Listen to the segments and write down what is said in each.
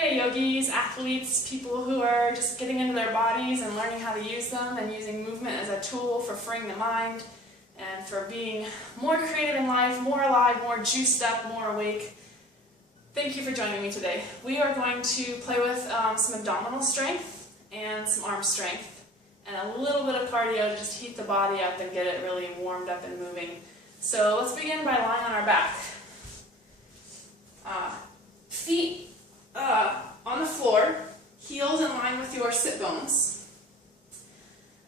Hey yogis, athletes, people who are just getting into their bodies and learning how to use them and using movement as a tool for freeing the mind and for being more creative in life, more alive, more juiced up, more awake. Thank you for joining me today. We are going to play with some abdominal strength and some arm strength and a little bit of cardio to just heat the body up and get it really warmed up and moving. So let's begin by lying on our back. Feet on the floor, heels in line with your sit bones.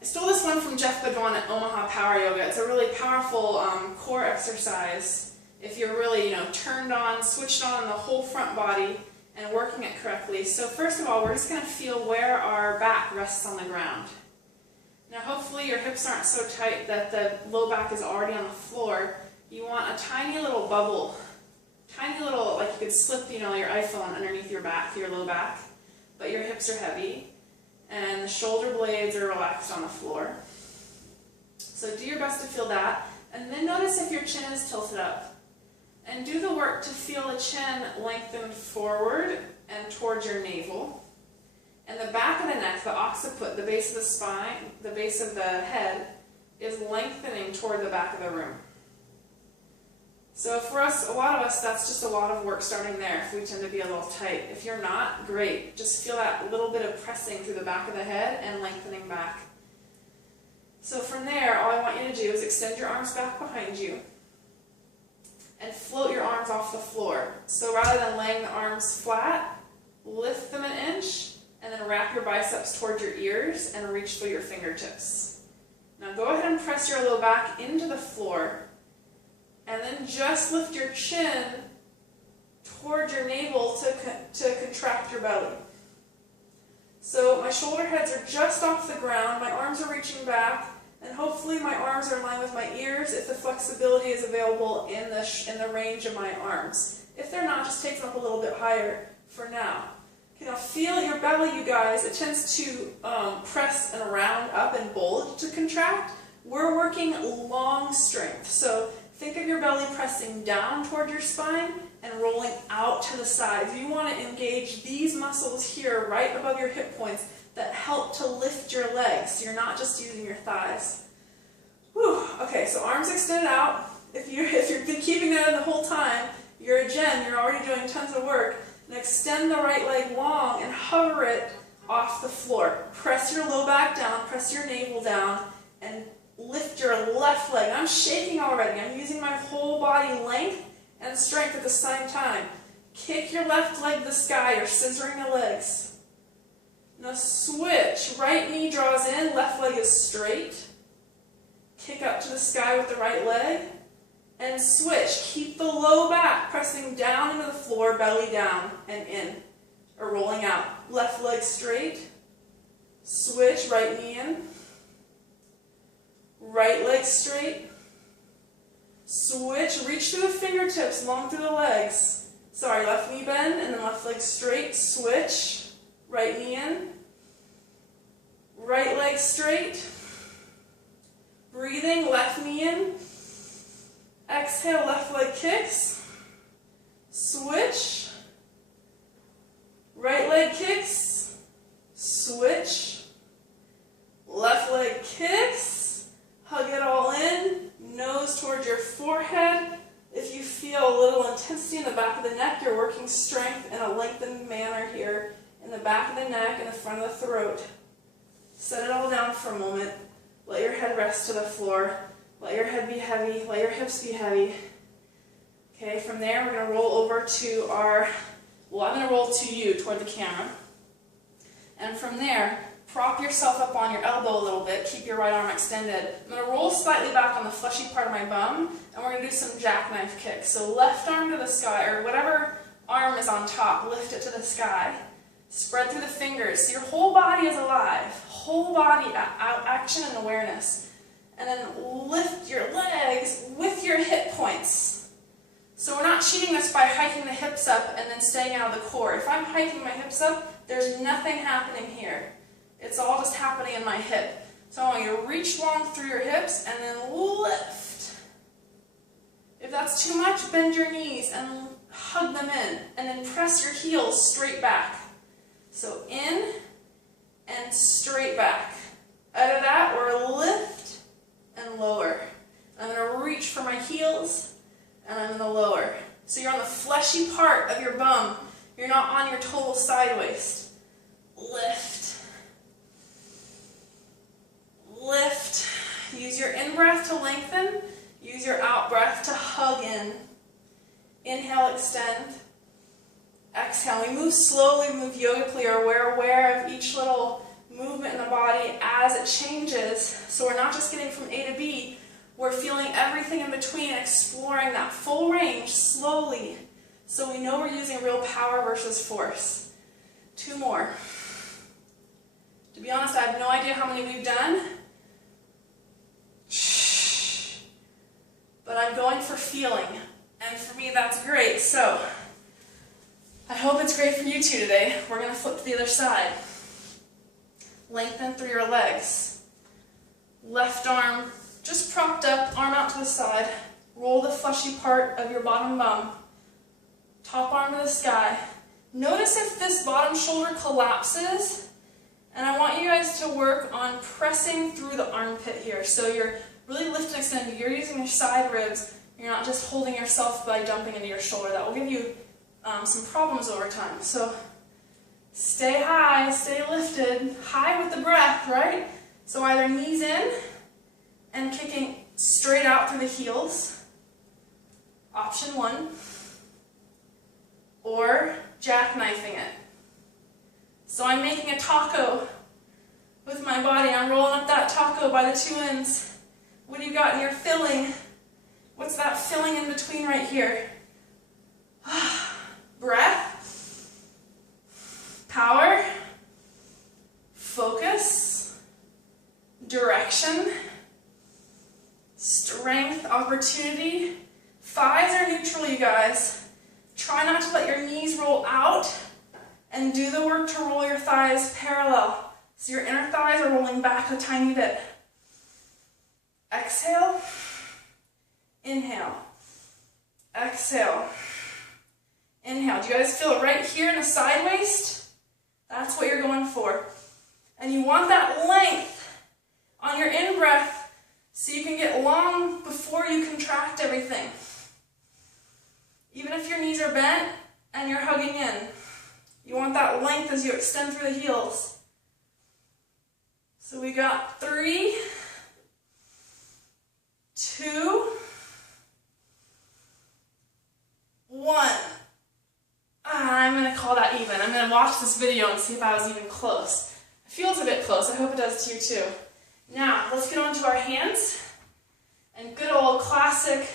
I stole this one from Jeff Badwan at Omaha Power Yoga. It's a really powerful core exercise if you're really, turned on, switched on the whole front body and working it correctly. So first of all, we're just going to feel where our back rests on the ground. Now hopefully your hips aren't so tight that the low back is already on the floor. You want a tiny little bubble. Tiny little, like you could slip, your iPhone underneath your back, your low back, but your hips are heavy, and the shoulder blades are relaxed on the floor. So do your best to feel that, and then notice if your chin is tilted up. And do the work to feel the chin lengthened forward and towards your navel. And the back of the neck, the occiput, the base of the spine, the base of the head, is lengthening toward the back of the room. So for us, a lot of us, that's just a lot of work starting there if we tend to be a little tight. If you're not, great. Just feel that little bit of pressing through the back of the head and lengthening back. So from there, all I want you to do is extend your arms back behind you and float your arms off the floor. So rather than laying the arms flat, lift them an inch and then wrap your biceps towards your ears and reach through your fingertips. Now go ahead and press your low back into the floor. And then just lift your chin toward your navel to contract your belly. So my shoulder heads are just off the ground, my arms are reaching back, and hopefully my arms are in line with my ears if the flexibility is available in the range of my arms. If they're not, just take them up a little bit higher for now. Okay, now feel your belly, you guys. It tends to press and round up and bulge to contract. We're working long strength. So think of your belly pressing down toward your spine and rolling out to the sides. You want to engage these muscles here right above your hip points that help to lift your legs. So you're not just using your thighs. Whew. Okay, so arms extended out. If you've been keeping that in the whole time, you're a gen, you're already doing tons of work. And extend the right leg long and hover it off the floor. Press your low back down, press your navel down, and lift your left leg. I'm shaking already. I'm using my whole body length and strength at the same time. Kick your left leg to the sky. You're scissoring the legs. Now switch. Right knee draws in. Left leg is straight. Kick up to the sky with the right leg. And switch. Keep the low back pressing down into the floor, belly down and in. Or rolling out. Left leg straight. Switch. Right knee in. Right leg straight. Switch. Reach through the fingertips, long through the legs. Sorry, left knee bend and then left leg straight. Switch. Right knee in. Right leg straight. Breathing, left knee in. Exhale, left leg kicks. Switch. Right leg kicks. Switch. Left leg kicks. Hug it all in, nose towards your forehead. If you feel a little intensity in the back of the neck, you're working strength in a lengthened manner here in the back of the neck and the front of the throat. Set it all down for a moment. Let your head rest to the floor. Let your head be heavy. Let your hips be heavy. Okay, from there we're going to roll over to I'm going to roll to you toward the camera. And from there, prop yourself up on your elbow a little bit. Keep your right arm extended. I'm going to roll slightly back on the fleshy part of my bum, and we're going to do some jackknife kicks. So left arm to the sky, or whatever arm is on top, lift it to the sky. Spread through the fingers. So your whole body is alive. Whole body action and awareness. And then lift your legs with your hip points. So we're not cheating this by hiking the hips up and then staying out of the core. If I'm hiking my hips up, there's nothing happening here. It's all just happening in my hip. So I want you to reach long through your hips and then lift. If that's too much, bend your knees and hug them in, and then press your heels straight back. So in and straight back. Out of that, we're lift and lower. I'm going to reach for my heels, and I'm going to lower. So you're on the fleshy part of your bum. You're not on your total side waist. Lift. Lift. Use your in-breath to lengthen. Use your out-breath to hug in. Inhale, extend. Exhale. We move slowly, move yogically, or we're aware of each little movement in the body as it changes. So we're not just getting from A to B. We're feeling everything in between, exploring that full range slowly. So we know we're using real power versus force. 2 more. To be honest, I have no idea how many we've done. But I'm going for feeling. And for me, that's great. So I hope it's great for you too today. We're going to flip to the other side. Lengthen through your legs. Left arm just propped up, arm out to the side. Roll the fleshy part of your bottom bum. Top arm to the sky. Notice if this bottom shoulder collapses. And I want you guys to work on pressing through the armpit here. So you're really lifting and extending. You're using your side ribs. You're not just holding yourself by dumping into your shoulder. That will give you some problems over time. So stay high, stay lifted, high with the breath, right? So either knees in and kicking straight out through the heels, option 1, or jackknifing it. So I'm making a taco with my body. I'm rolling up that taco by the 2 ends. What do you got in your filling? What's that filling in between right here? Breath, power, focus, direction, strength, opportunity. Thighs are neutral, you guys. Try not to let your knees roll out, and do the work to roll your thighs parallel. So your inner thighs are rolling back a tiny bit. Exhale, inhale, exhale, inhale. Do you guys feel it right here in the side waist? That's what you're going for. And you want that length on your in-breath so you can get long before you contract everything. Even if your knees are bent and you're hugging in, you want that length as you extend through the heels. So we got 3, 2, 1. I'm going to call that even. I'm going to watch this video and see if I was even close. It feels a bit close. I hope it does to you too. Now, let's get on to our hands. And good old classic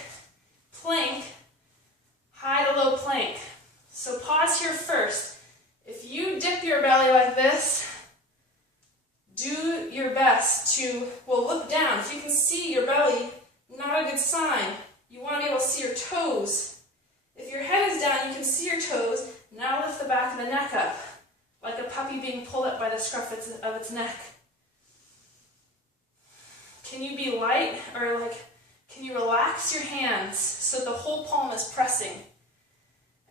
plank, high to low plank. So pause here first. If you dip your belly like this, do your best to, look down. If you can see your belly, not a good sign. You want to be able to see your toes. If your head is down, you can see your toes. Now lift the back of the neck up, like a puppy being pulled up by the scruff of its neck. Can you be light, or can you relax your hands so the whole palm is pressing?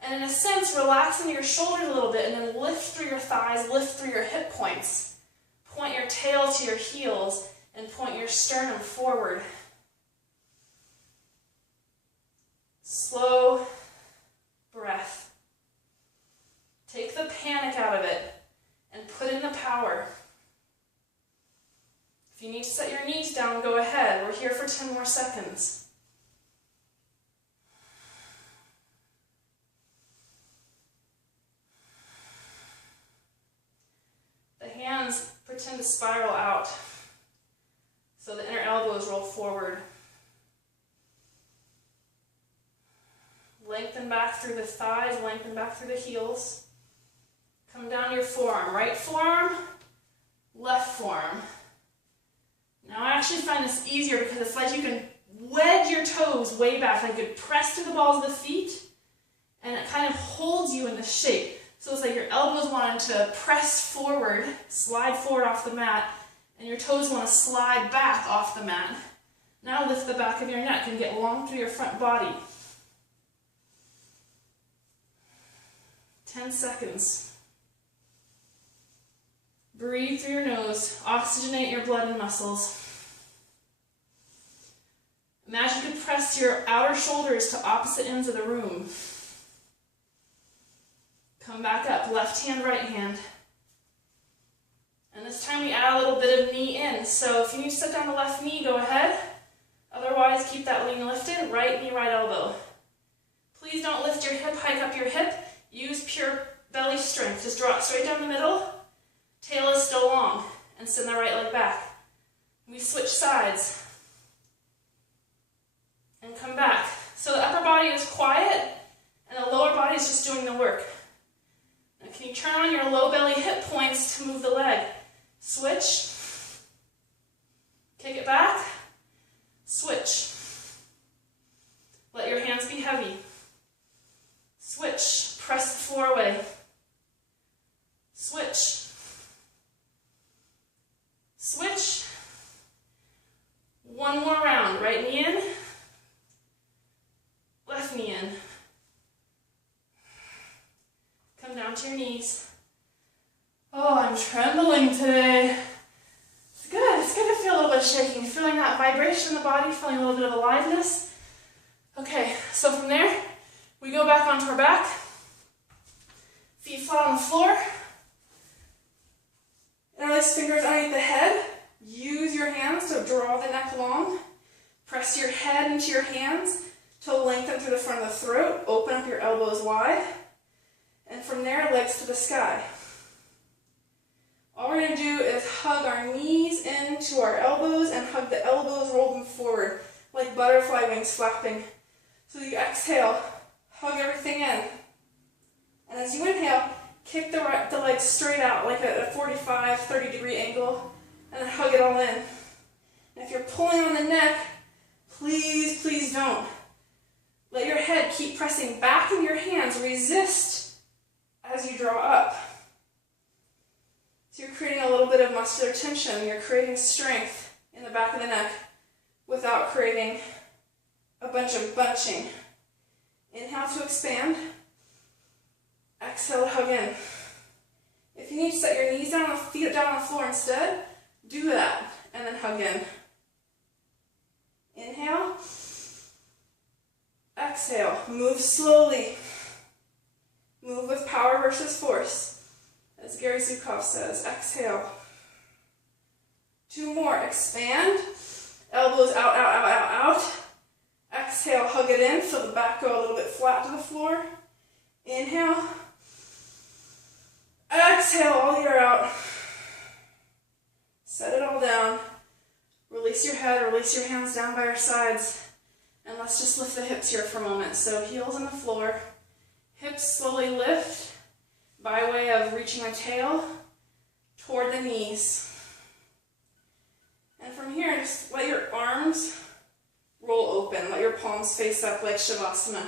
And in a sense, relax into your shoulders a little bit, and then lift through your thighs, lift through your hip points. Point your tail to your heels, and point your sternum forward. Slow breath. Take the panic out of it, and put in the power. If you need to set your knees down, go ahead. We're here for 10 more seconds. The hands pretend to spiral out, so the inner elbows roll forward. Lengthen back through the thighs, lengthen back through the heels. Come down your forearm, right forearm, left forearm. Now I actually find this easier because it's like you can wedge your toes way back, like you press to the balls of the feet, and it kind of holds you in this shape. So it's like your elbows wanting to press forward, slide forward off the mat, and your toes want to slide back off the mat. Now lift the back of your neck and get long through your front body. 10 seconds. Breathe through your nose. Oxygenate your blood and muscles. Imagine you could press your outer shoulders to opposite ends of the room. Come back up, left hand, right hand. And this time we add a little bit of knee in. So if you need to sit down the left knee, go ahead. Otherwise, keep that lean lifted, right knee, right elbow. Please don't lift your hip, hike up your hip. Use pure belly strength. Just draw it straight down the middle. Tail is still long. And send the right leg back. We switch sides. And come back. So the upper body is quiet, and the lower body is just doing the work. Now can you turn on your low belly hip points to move the leg? Switch. Kick it back. Switch. Let your hands be heavy. Switch. Press the floor away. Switch. Switch. One more round. Right knee in. Left knee in. Come down to your knees. Oh, I'm trembling today. It's good. It's good to feel a little bit of shaking. Feeling that vibration in the body, feeling a little bit of aliveness. Okay, so from there, we go back onto our back. Feet flat on the floor. Interlace fingers underneath the head. Use your hands to draw the neck long. Press your head into your hands to lengthen through the front of the throat. Open up your elbows wide. And from there, legs to the sky. All we're going to do is hug our knees into our elbows and hug the elbows, roll them forward like butterfly wings flapping. So you exhale, hug everything in. And as you inhale, kick the legs straight out like at a 45, 30-degree angle, and then hug it all in. And if you're pulling on the neck, please, please don't. Let your head keep pressing back into your hands. Resist as you draw up. So you're creating a little bit of muscular tension. You're creating strength in the back of the neck without creating a bunch of bunching. Inhale to expand. Exhale to hug in. If you need to set your knees down, feet down on the floor instead, do that, and then hug in. Inhale. Exhale. Move slowly. Move with power versus force. As Gary Zukov says, exhale. 2 more. Expand. Elbows out, out, out, out, out. Exhale, hug it in. Feel the back go a little bit flat to the floor. Inhale. Exhale, all the air out. Set it all down. Release your head, release your hands down by your sides. And let's just lift the hips here for a moment. So heels on the floor. Hips slowly lift by way of reaching my tail toward the knees. And from here, just let your arms roll open. Let your palms face up like Shavasana.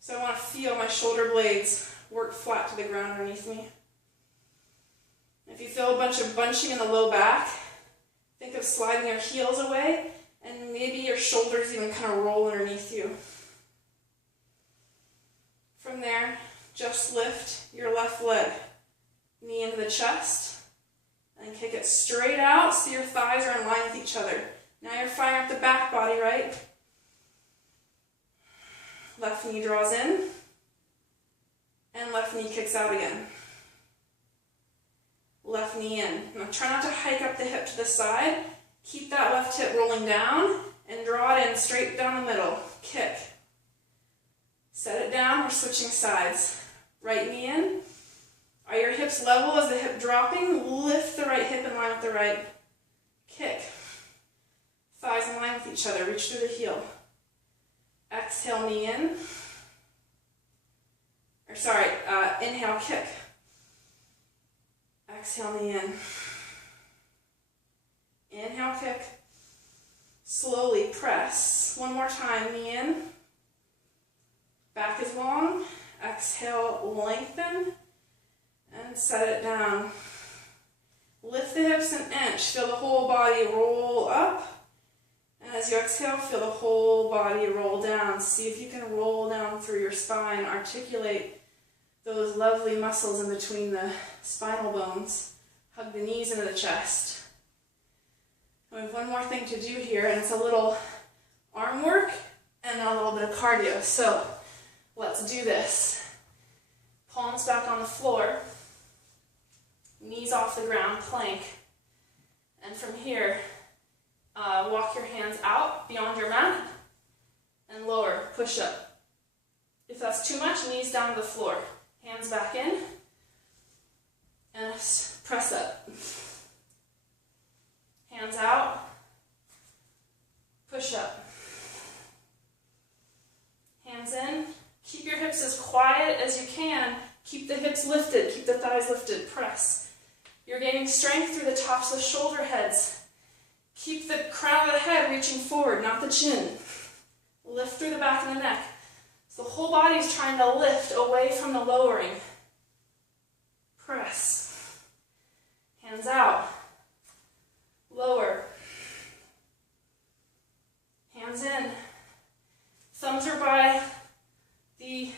So I want to feel my shoulder blades work flat to the ground underneath me. If you feel a bunch of bunching in the low back, think of sliding your heels away and maybe your shoulders even kind of roll underneath you. From there, just lift your left leg, knee into the chest, and kick it straight out so your thighs are in line with each other. Now you're firing up the back body, right? Left knee draws in, and left knee kicks out again. Left knee in. Now try not to hike up the hip to the side. Keep that left hip rolling down, and draw it in straight down the middle. Kick. Set it down, we're switching sides. Right knee in. Are your hips level? Is the hip dropping? Lift the right hip in line with the right. Kick. Thighs in line with each other. Reach through the heel. Exhale, knee in. Inhale, kick. Exhale, knee in. Inhale, kick. Slowly press. One more time, knee in. Back is long. Exhale, lengthen. And set it down. Lift the hips an inch. Feel the whole body roll up. And as you exhale, feel the whole body roll down. See if you can roll down through your spine. Articulate those lovely muscles in between the spinal bones. Hug the knees into the chest. And we have one more thing to do here, and it's a little arm work and a little bit of cardio. So let's do this. Palms back on the floor, knees off the ground, plank. And from here, walk your hands out beyond your mat and lower, push up. If that's too much, knees down to the floor. Hands back in, and press up. Hands out, push up. Hands in, keep your hips as quiet as you can. Keep the hips lifted, keep the thighs lifted, press. You're gaining strength through the tops of the shoulder heads. Keep the crown of the head reaching forward, not the chin. Lift through the back of the neck. So the whole body is trying to lift away from the lowering. Press. Hands out. Lower. Hands in. Thumbs are by the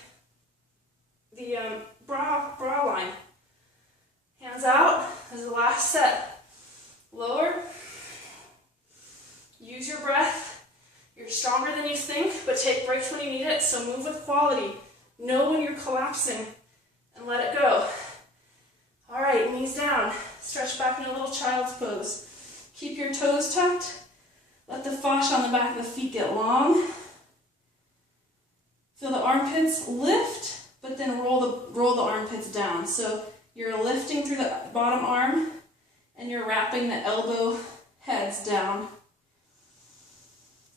bra line. Hands out. This is the last set. Lower. Use your breath. You're stronger than you think, but take breaks when you need it, so move with quality. Know when you're collapsing and let it go. All right, knees down. Stretch back in a little child's pose. Keep your toes tucked. Let the fascia on the back of the feet get long. Feel the armpits lift, but then roll the armpits down. So you're lifting through the bottom arm, and you're wrapping the elbow heads down.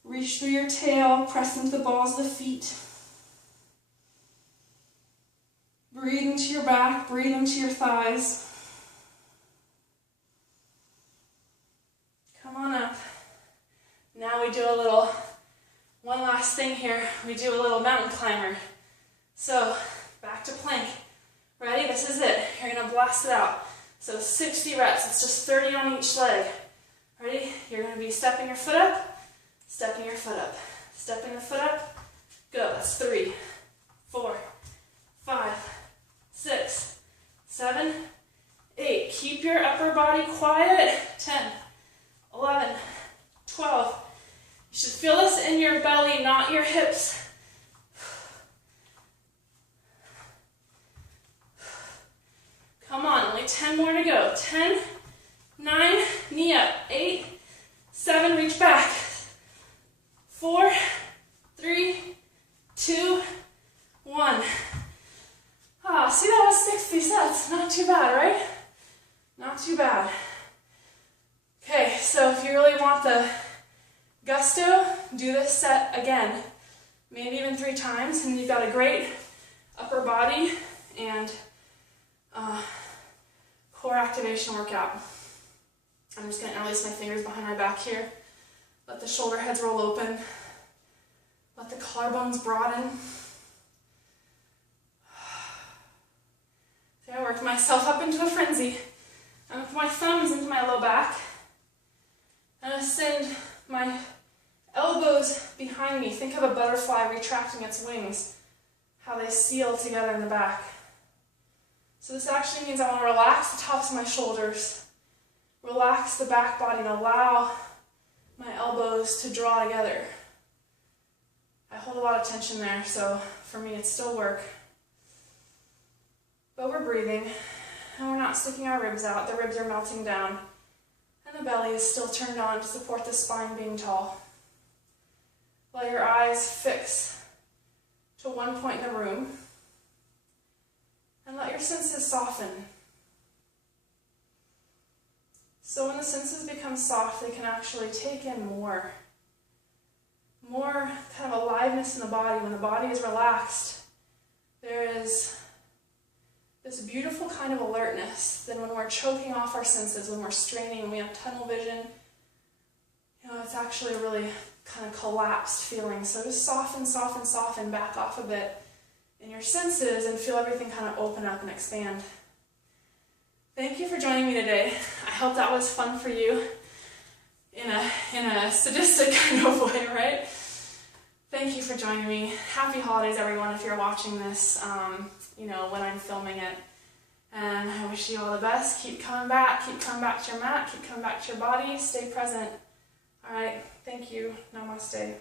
Reach through your tail, press into the balls of the feet. Breathe into your back, breathe into your thighs. Come on up. Now we do one last thing here. We do a little mountain climber. So, back to plank. Ready? This is it. You're going to blast it out. So 60 reps. It's just 30 on each leg. Ready? You're going to be stepping your foot up. Stepping your foot up, stepping the foot up, go. That's 3, 4, 5, 6, 7, 8. Keep your upper body quiet. 10, 11, 12. You should feel this in your belly, not your hips. Come on, only 10 more to go. 10, 9, knee up. 8, 7, reach back. 4, 3, 2, 1. See, that was 60 sets. Not too bad, right? Not too bad. Okay, so if you really want the gusto, do this set again. Maybe even 3 times, and you've got a great upper body and core activation workout. I'm just going to interlace my fingers behind my back here. Let the shoulder heads roll open. Let the collarbones broaden. See, I worked myself up into a frenzy. I'm going to put my thumbs into my low back. I'm going to send my elbows behind me. Think of a butterfly retracting its wings, how they seal together in the back. So this actually means I want to relax the tops of my shoulders, relax the back body, and allow my elbows to draw together. I hold a lot of tension there, so for me it's still work. But we're breathing, and we're not sticking our ribs out. The ribs are melting down, and the belly is still turned on to support the spine being tall. Let your eyes fix to one point in the room, and let your senses soften. So when the senses become soft, they can actually take in more kind of aliveness in the body. When the body is relaxed, there is this beautiful kind of alertness. Then when we're choking off our senses, when we're straining, when we have tunnel vision, it's actually a really kind of collapsed feeling. So just soften, soften, soften, back off a bit in your senses and feel everything kind of open up and expand. Thank you for joining me today. I hope that was fun for you in a sadistic kind of way, right? Thank you for joining me. Happy holidays, everyone, if you're watching this. when I'm filming it. And I wish you all the best. Keep coming back to your mat, keep coming back to your body, stay present. All right, thank you. Namaste.